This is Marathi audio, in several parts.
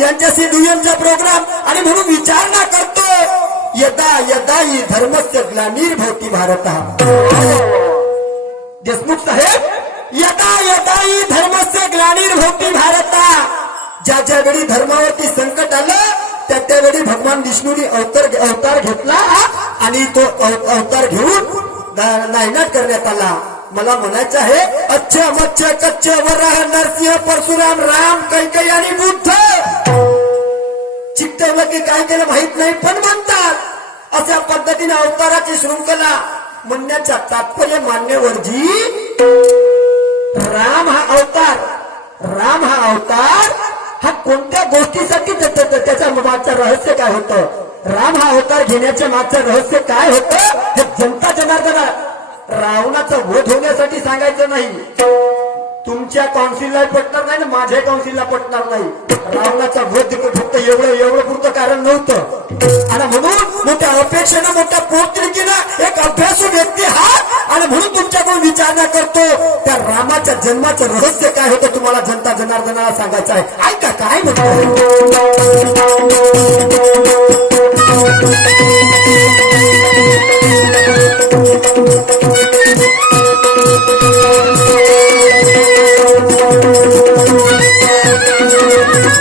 यांच्याशी दुय्यमचा प्रोग्राम. आणि म्हणून विचारणा करतो यदा यदा ही धर्मस्य ग्लानिर्भवती भारत. देशमुख साहेब यदा यदा ही धर्मस्य ग्लानिर्भवती भारत. ज्या ज्या वेळी धर्मावरती संकट आलं त्या त्यावेळी भगवान विष्णूने अवतार अवतार घेतला आणि तो अवतार घेऊन नायनाट करण्यात आला. मला म्हणायचं आहे अच्छ मच्छ कच्छ वराह नरसिंह परशुराम राम कैकई आणि बुद्ध. चित्तवलं की काय केलं माहीत नाही पण म्हणतात अशा पद्धतीने अवताराची शृंखला म्हणण्याच्या तात्पर्य मान्यवरजी राम हा अवतार राम हा अवतार हा कोणत्या गोष्टीसाठी त्याच्या मागचं रहस्य काय होतं? राम हा अवतार घेण्याच्या मागचं रहस्य काय होतं? हे जनता जनार्दना रावणाचा वध होण्यासाठी सांगायचं नाही. तुमच्या काउन्सिलला पटणार नाही ना माझ्या काउन्सिलला पटणार नाही. रावणाचा वध फक्त एवढं एवढं पुरतं कारण नव्हतं. आणि म्हणून मोठ्या अपेक्षेनं मोठ्या पोटतिकीनं एक अभ्यासू व्यक्ती हा आणि म्हणून तुमच्याकडून विचारणा करतो. त्या रामाच्या जन्माचं रहस्य काय होतं तुम्हाला जनता जनार्दनाला सांगायचं आहे? ऐका काय म्हणतो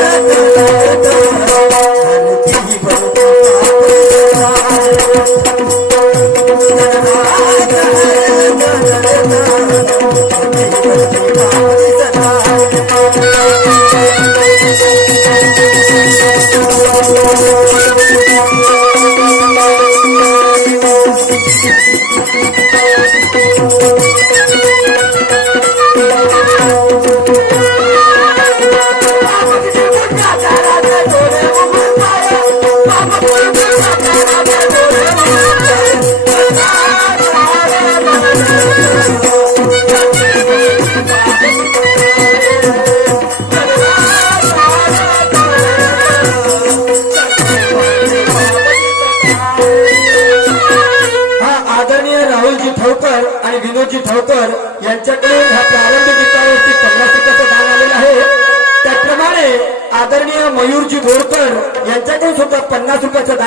रूप सगुणाचा 啊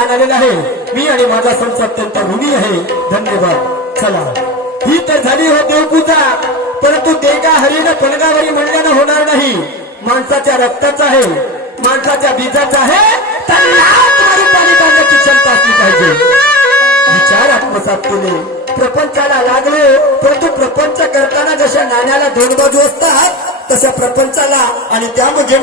पन्नास रुपयाचं आलेलं आहे. मी आणि माझा संच अत्यंत ऋणी आहे. धन्यवाद. चला. ही तर झाली हो देवपूजा. परंतु देगा हरीनं पणगावरी म्हणल्यानं होणार नाही. माणसाच्या रक्ताचा आहे. माणसाच्या बीजाचा आहे. तर लाख काढण्याची क्षमता असली पाहिजे. विचार आत्मसात केले. प्रपंचाला लागलो. परंतु प्रपंच करताना जशा नाण्याला दोन बाजू असतात तशा प्रपंचाला आणि त्यामध्ये